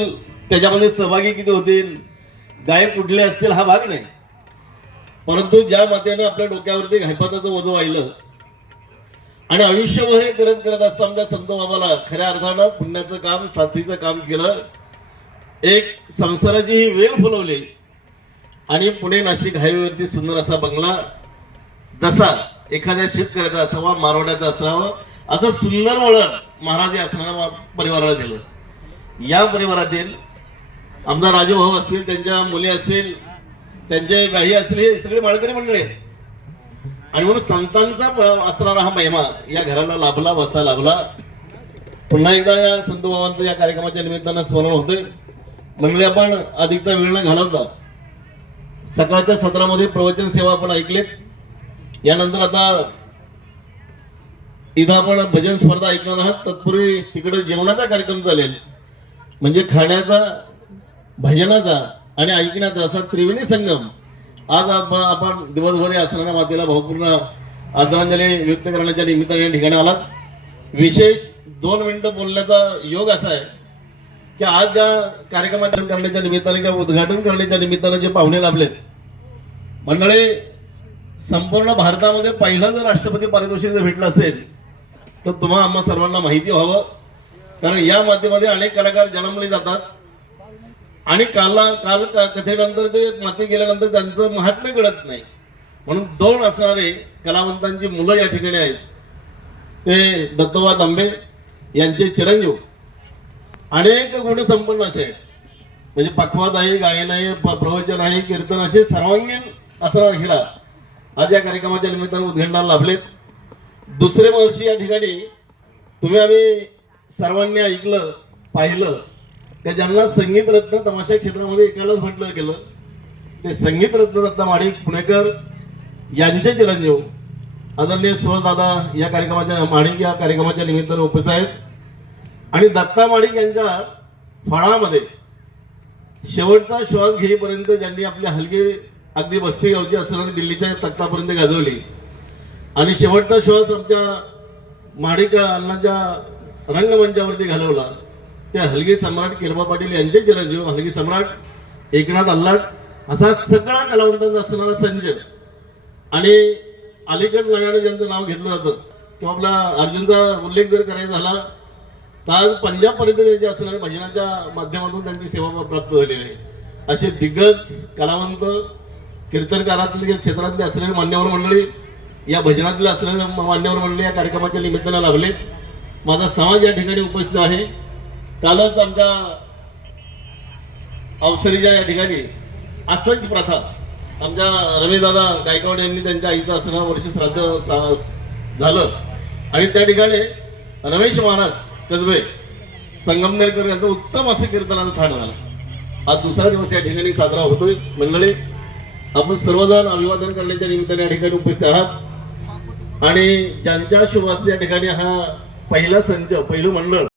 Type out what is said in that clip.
त्याच्यामध्ये सहभागी किती होतील, गायक कुठले असतील हा भाग नाही, परंतु ज्या मातेने आपल्या डोक्यावरती घायपाताचं ओझं वाहिलं आणि आयुष्यभर हे करत करत असताना संत बाबाला खऱ्या अर्थानं पुण्याचं काम, साथीचं काम केलं, एक संसाराची ही वेळ फुलवली आणि पुणे नाशिक हायवेवरती सुंदर असा बंगला, जसा एखाद्या शेतकऱ्याचा असावा, मारवाड्याचा असावा, असं सुंदर वळण महाराज या असणाऱ्या परिवाराला दिलं. या परिवारातील आमदार राजू भाऊ असतील, त्यांच्या मुली असतील, त्यांचे गाई असतील, हे सगळे माळकरी मंडळी आहेत. आणि म्हणून संतांचा असणारा हा महिमा या घराला लाभला, वसा लाभला. पुन्हा एकदा या संत बाबांचं या कार्यक्रमाच्या निमित्तानं स्मरण होते. मंडळी, आपण अधिकचा वेळ न घालवता सकाळच्या सत्रामध्ये प्रवचन सेवा आपण ऐकलेत. यानंतर आता इथं आपण भजन स्पर्धा ऐकणार आहात. तत्पूर्वी तिकडे जेवणाचा कार्यक्रम चालेल, म्हणजे खाण्याचा, भजनाचा आणि ऐकण्याचा असा त्रिवेणी संगम. आज आपण दिवसभर असणाऱ्या मातेला भावपूर्ण आदरांजली व्यक्त करण्याच्या निमित्ताने या ठिकाणी आलात. विशेष 2 मिनिटं बोलण्याचा योग असा आहे की आज ज्या कार्यक्रमात करण्याच्या निमित्ताने किंवा उद्घाटन करण्याच्या निमित्ताने जे पाहुणे लाभलेत, मंडळी, संपूर्ण भारतामध्ये पहिलं जर राष्ट्रपती पारितोषिक जर भेटलं असेल तर तुम्हा आम्हा सर्वांना माहिती व्हावं. कारण या मातेमध्ये अनेक कलाकार जन्मले जातात आणि काल कथेनंतर ते माते गेल्यानंतर त्यांचं महात्म्य कळत नाही. म्हणून 2 असणारे कलावंतांची मुलं या ठिकाणी आहेत. ते दत्तोबा तांबे यांचे चिरंजीव अनेक गुण संपन्न असे आहेत, म्हणजे पखवाद आहे, गायन आहे, प्रवचन आहे, कीर्तन, असे सर्वांगीण असणारा हिरा आज या कार्यक्रमाच्या निमित्तानं उद्घाटनाला लाभलेत. दुसरे वर्षी या ठिकाणी तुम्ही आम्ही सर्वांनी ऐकलं, पाहिलं की ज्यांना संगीत रत्न तमाशा क्षेत्रामध्ये एकालाच म्हटलं गेलं, ते संगीत रत्न दत्ता माडिक पुणेकर यांचे चिरंजीव आदरणीय सुहास दादा या कार्यक्रमाच्या माडिक या कार्यक्रमाच्या निमित्तानं उपस्थित आहेत. आणि दत्ता माडिक यांच्या फळामध्ये शेवटचा श्वास घेईपर्यंत ज्यांनी आपल्या हलगे अगदी बस्ती गावची असणारी दिल्लीच्या तख्तापर्यंत गाजवली आणि शेवटचा श्वास आमच्या माडिक अण्णांच्या रंगमंचावरती घालवला, ते हलगी सम्राट किरबा पाटील यांचे चिरंजीव हलगी सम्राट एकनाथ अल्लाट, असा सगळा कलावंतांचा असणारा संच. आणि अलीकड नव्यानं ज्यांचं नाव घेतलं जातं किंवा आपला अर्जुनचा उल्लेख जर करायचा झाला तर आज पंजाबपर्यंत त्यांचे असणाऱ्या भजनाच्या माध्यमातून त्यांची सेवा प्राप्त झालेली आहे. असे दिग्गज कलावंत, कीर्तनकारातले क्षेत्रातले असलेले मान्यवर मंडळी, या भजनातले असलेले मान्यवर मंडळी या कार्यक्रमाच्या निमित्तानं लाभले. माझा समाज या ठिकाणी उपस्थित आहे. कालच आमच्या अवसरीच्या या ठिकाणी असंच प्रथा आमच्या रमेशदादा गायकवाड यांनी त्यांच्या आईचं असणारं वर्ष श्राद्ध झालं आणि त्या ठिकाणी रमेश महाराज कसबे संगमनेरकर यांचं उत्तम असं कीर्तनाचं ठाण झालं. आज दुसरा दिवस या ठिकाणी साजरा होतोय. मंडळी, आपण सर्वजण अभिवादन करण्याच्या निमित्ताने या ठिकाणी उपस्थित आहात आणि ज्यांच्या शुभ हस्ते या ठिकाणी हा पहिला संच, पहिलं मंडळ